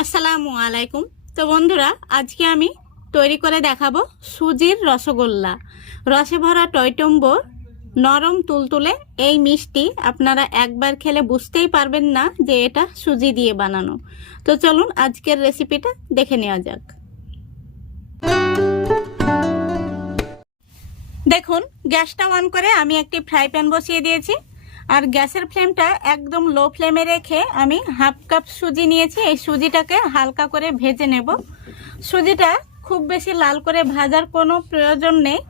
আসসালামু আলাইকুম। তো বন্ধুরা, আজকে আমি তৈরি করে দেখাবো সুজির রসগোল্লা। রসে ভরা টইটম্বুর, নরম তুলতুলে এই মিষ্টি আপনারা একবার খেলে বুঝতেই পারবেন না যে এটা সুজি দিয়ে বানানো। তো চলুন আজকের রেসিপিটা দেখে নেওয়া যাক। দেখুন, গ্যাসটা অন করে আমি একটি ফ্রাই প্যান বসিয়ে দিয়েছি, আর গ্যাসের ফ্লেমটা একদম লো ফ্লেমে রেখে আমি হাফ কাপ সুজি নিয়েছি। এই সুজিটাকে হালকা করে ভেজে নেব। সুজিটা খুব বেশি লাল করে ভাজার কোনো প্রয়োজন নেই,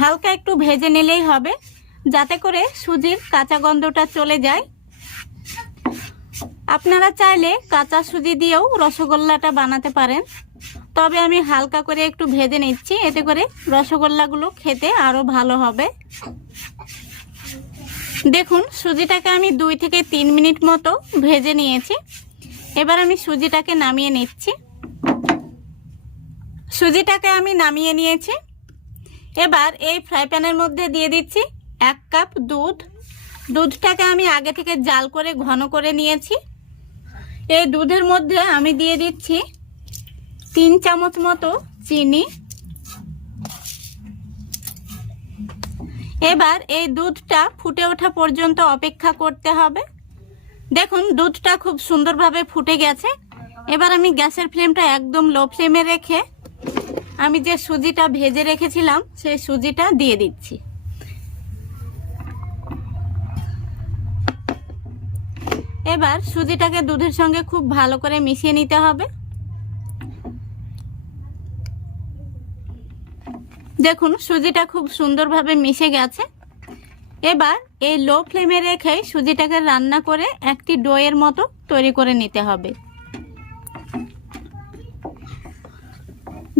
হালকা একটু ভেজে নিলেই হবে, যাতে করে সুজির কাঁচা গন্ধটা চলে যায়। আপনারা চাইলে কাঁচা সুজি দিয়েও রসগোল্লাটা বানাতে পারেন, তবে আমি হালকা করে একটু ভেজে নিচ্ছি, এতে করে রসগোল্লাগুলো খেতে আরও ভালো হবে। দেখুন, সুজিটাকে আমি 2 থেকে 3 মিনিট মতো ভেজে নিয়েছি। এবার আমি সুজিটাকে নামিয়ে নিচ্ছি। সুজিটাকে আমি নামিয়ে নিয়েছি। এবার এই ফ্রাই প্যানের মধ্যে দিয়ে দিচ্ছি 1 কাপ দুধ। দুধটাকে আমি আগে থেকে জাল করে ঘন করে নিয়েছি। এই দুধের মধ্যে আমি দিয়ে দিচ্ছি 3 চামচ মতো চিনি। এবার এই দুধটা ফুটে ওঠা পর্যন্ত অপেক্ষা করতে হবে। দেখুন, দুধটা খুব সুন্দরভাবে ফুটে গেছে। এবার আমি গ্যাসের ফ্লেমটা একদম লো ফ্লেমে রেখে আমি যে সুজিটা ভেজে রেখেছিলাম সেই সুজিটা দিয়ে দিচ্ছি। এবার সুজিটাকে দুধের সঙ্গে খুব ভালো করে মিশিয়ে নিতে হবে। দেখুন, সুজিটা খুব সুন্দরভাবে মিশে গেছে। এবার এই লো ফ্লেমে রেখে সুজিটাকে রান্না করে একটি ডোয়ের মতো তৈরি করে নিতে হবে।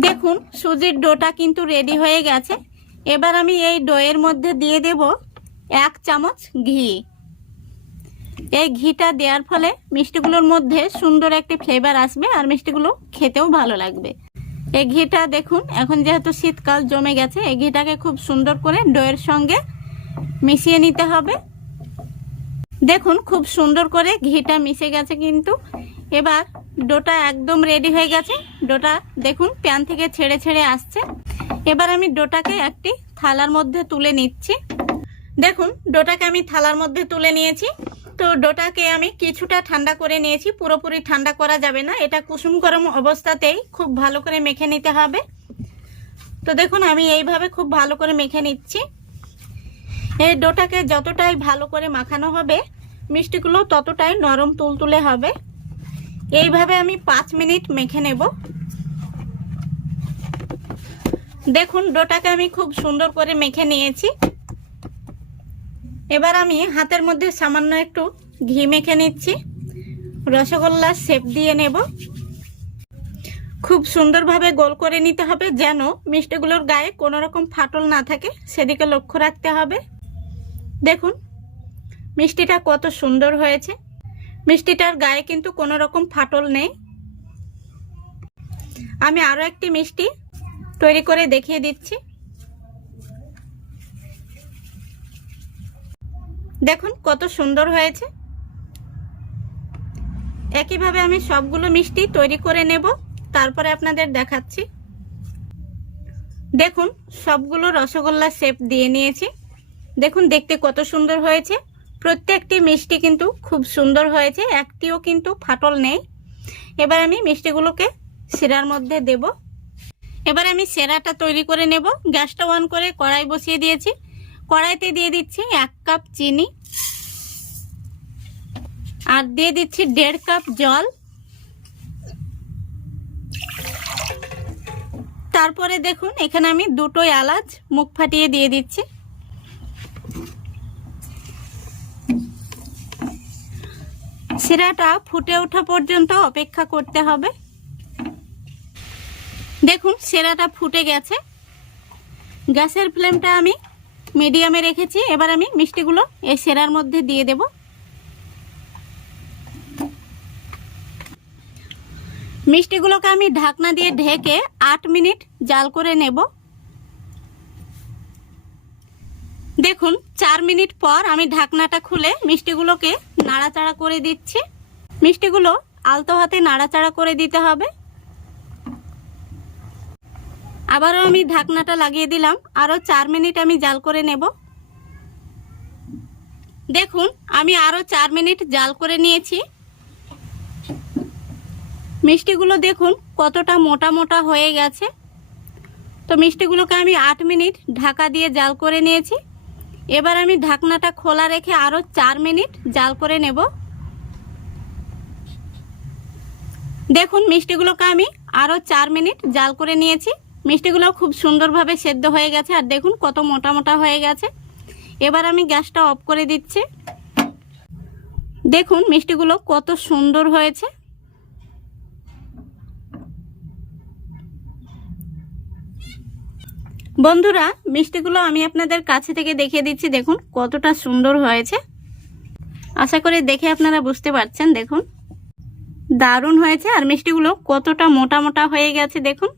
দেখুন, সুজির ডোটা কিন্তু রেডি হয়ে গেছে। এবার আমি এই ডোয়ের মধ্যে দিয়ে দেব 1 চামচ ঘি। এই ঘিটা দেওয়ার ফলে মিষ্টিগুলোর মধ্যে সুন্দর একটি ফ্লেভার আসবে, আর মিষ্টিগুলো খেতেও ভালো লাগবে। এই ঘিটা দেখুন, এখন যেহেতু শীতকাল জমে গেছে, এই ঘিটাকে খুব সুন্দর করে ডোয়ের সঙ্গে মিশিয়ে নিতে হবে। দেখুন, খুব সুন্দর করে ঘিটা মিশে গেছে কিন্তু। এবার ডোটা একদম রেডি হয়ে গেছে। ডোটা দেখুন প্যান থেকে ছেড়ে ছেড়ে আসছে। এবার আমি ডোটাকে একটি থালার মধ্যে তুলে নিচ্ছি। দেখুন, ডোটাকে আমি থালার মধ্যে তুলে নিয়েছি। তো ডোটাকে আমি কিছুটা ঠান্ডা করে নিয়েছি, পুরোপুরি ঠান্ডা করা যাবে না, এটা কুসুম গরম অবস্থাতেই খুব ভালো করে মেখে নিতে হবে। তো দেখুন, আমি এইভাবে খুব ভালো করে মেখে নিচ্ছি। এই ডোটাকে যতটাই ভালো করে মাখানো হবে, মিষ্টিগুলো ততটাই নরম তুলতুলে হবে। এইভাবে আমি 5 মিনিট মেখে নেব। দেখুন, ডোটাকে আমি খুব সুন্দর করে মেখে নিয়েছি। এবার আমি হাতের মধ্যে সামান্য একটু ঘি মেখে নিচ্ছি, রসগোল্লার শেপ দিয়ে নেব। খুব সুন্দরভাবে গোল করে নিতে হবে, যেন মিষ্টিগুলোর গায়ে কোনো রকম ফাটল না থাকে, সেদিকে লক্ষ্য রাখতে হবে। দেখুন, মিষ্টিটা কত সুন্দর হয়েছে। মিষ্টিটার গায়ে কিন্তু কোনো রকম ফাটল নেই। আমি আরো একটি মিষ্টি তৈরি করে দেখিয়ে দিচ্ছি। দেখুন কত সুন্দর হয়েছে। একইভাবে আমি সবগুলো মিষ্টি তৈরি করে নেব, তারপরে আপনাদের দেখাচ্ছি। দেখুন, সবগুলো রসগোল্লার শেপ দিয়ে নিয়েছি। দেখুন, দেখতে কত সুন্দর হয়েছে। প্রত্যেকটি মিষ্টি কিন্তু খুব সুন্দর হয়েছে, একটিও কিন্তু ফাটল নেই। এবার আমি মিষ্টিগুলোকে শিরার মধ্যে দেব। এবার আমি শিরাটা তৈরি করে নেব। গ্যাসটা অন করে কড়াই বসিয়ে দিয়েছি। কড়াইতে দিয়ে দিচ্ছি 1 কাপ চিনি, আর দিয়ে দিচ্ছি 1.5 কাপ জল। তারপরে দেখুন, এখানে আমি 2টো এলাচ মুখ ফাটিয়ে দিয়ে দিচ্ছি। শিরাটা ফুটে ওঠা পর্যন্ত অপেক্ষা করতে হবে। দেখুন, শিরাটা ফুটে গেছে। গ্যাসের ফ্লেমটা আমি মিডিয়ামে রেখেছি। এবার আমি মিষ্টিগুলো এই শিরার মধ্যে দিয়ে দেব। মিষ্টিগুলোকে আমি ঢাকনা দিয়ে ঢেকে 8 মিনিট জাল করে নেব। দেখুন, 4 মিনিট পর আমি ঢাকনাটা খুলে মিষ্টিগুলোকে নাড়াচাড়া করে দিচ্ছি। মিষ্টিগুলো আলতো হাতে নাড়াচাড়া করে দিতে হবে। আবারও আমি ঢাকনাটা লাগিয়ে দিলাম, আরও 4 মিনিট আমি জাল করে নেব। দেখুন আমি আরও 4 মিনিট জাল করে নিয়েছি। মিষ্টিগুলো দেখুন কতটা মোটা মোটা হয়ে গেছে। তো মিষ্টিগুলোকে আমি 8 মিনিট ঢাকা দিয়ে জাল করে নিয়েছি। এবার আমি ঢাকনাটা খোলা রেখে আরও 4 মিনিট জাল করে নেব। দেখুন মিষ্টিগুলোকে আমি আরও 4 মিনিট জাল করে নিয়েছি। মিষ্টিগুলো খুব সুন্দরভাবে সেদ্ধ হয়ে গেছে, আর দেখুন কত মোটা মোটা হয়ে গেছে। এবার আমি গ্যাসটা অফ করে দিচ্ছি। দেখুন মিষ্টিগুলো কত সুন্দর হয়েছে। বন্ধুরা মিষ্টিগুলো আমি আপনাদের কাছে থেকে দেখিয়ে দিচ্ছি, দেখুন কতটা সুন্দর হয়েছে। আশা করি দেখে আপনারা বুঝতে পারছেন। দেখুন দারুণ হয়েছে, আর মিষ্টিগুলো কতটা মোটা মোটা হয়ে গেছে দেখুন।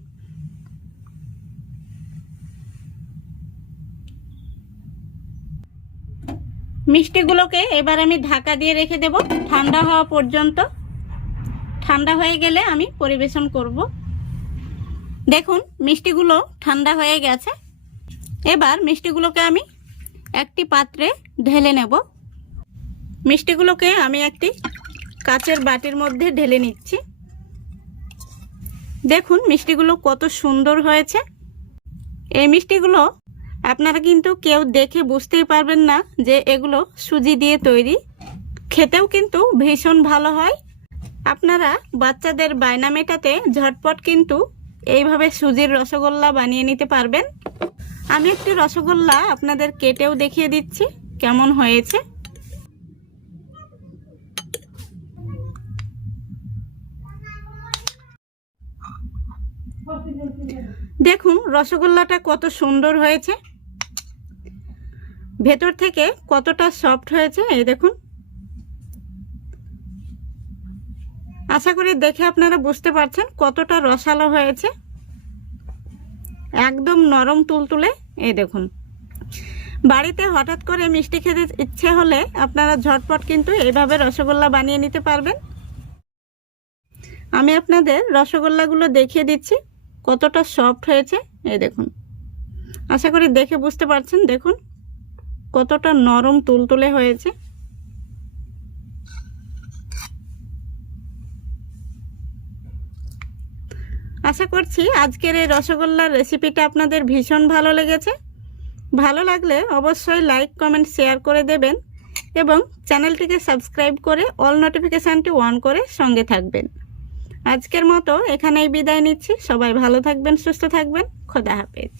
মিষ্টিগুলোকে এবার আমি ঢাকা দিয়ে রেখে দেব ঠান্ডা হওয়া পর্যন্ত। ঠান্ডা হয়ে গেলে আমি পরিবেশন করব। দেখুন মিষ্টিগুলো ঠান্ডা হয়ে গেছে। এবার মিষ্টিগুলোকে আমি একটি পাত্রে ঢেলে নেব। মিষ্টিগুলোকে আমি একটি কাচের বাটির মধ্যে ঢেলে নিচ্ছি। দেখুন মিষ্টিগুলো কত সুন্দর হয়েছে। এই মিষ্টিগুলো আপনারা কিন্তু কেউ দেখে বুঝতেই পারবেন না যে এগুলো সুজি দিয়ে তৈরি। খেতেও কিন্তু ভীষণ ভালো হয়। আপনারা বাচ্চাদের বায়না মেটাতে ঝটপট কিন্তু এইভাবে সুজির রসগোল্লা বানিয়ে নিতে পারবেন। আমি একটি রসগোল্লা আপনাদের কেটেও দেখিয়ে দিচ্ছি কেমন হয়েছে। দেখুন রসগোল্লাটা কত সুন্দর হয়েছে, ভেতর থেকে কতটা সফট হয়েছে। এই দেখুন, আশা করি দেখে আপনারা বুঝতে পারছেন কতটা রসালো হয়েছে, একদম নরম তুলতুলে। এই দেখুন, বাড়িতে হঠাৎ করে মিষ্টি খেতে ইচ্ছে হলে আপনারা ঝটপট কিন্তু এইভাবে রসগোল্লা বানিয়ে নিতে পারবেন। আমি আপনাদের রসগোল্লাগুলো দেখিয়ে দিচ্ছি কতটা সফট হয়েছে। এই দেখুন, আশা করি দেখে বুঝতে পারছেন। দেখুন কতটা নরম তুলতুলে হয়েছে। আশা করছি আজকের এই রসগোল্লার রেসিপিটা আপনাদের ভীষণ ভালো লেগেছে। ভালো লাগলে অবশ্যই লাইক, কমেন্ট, শেয়ার করে দেবেন এবং চ্যানেলটিকে সাবস্ক্রাইব করে অল নোটিফিকেশানটি অন করে সঙ্গে থাকবেন। আজকের মতো এখানেই বিদায় নিচ্ছি। সবাই ভালো থাকবেন, সুস্থ থাকবেন। খোদা হাফেজ।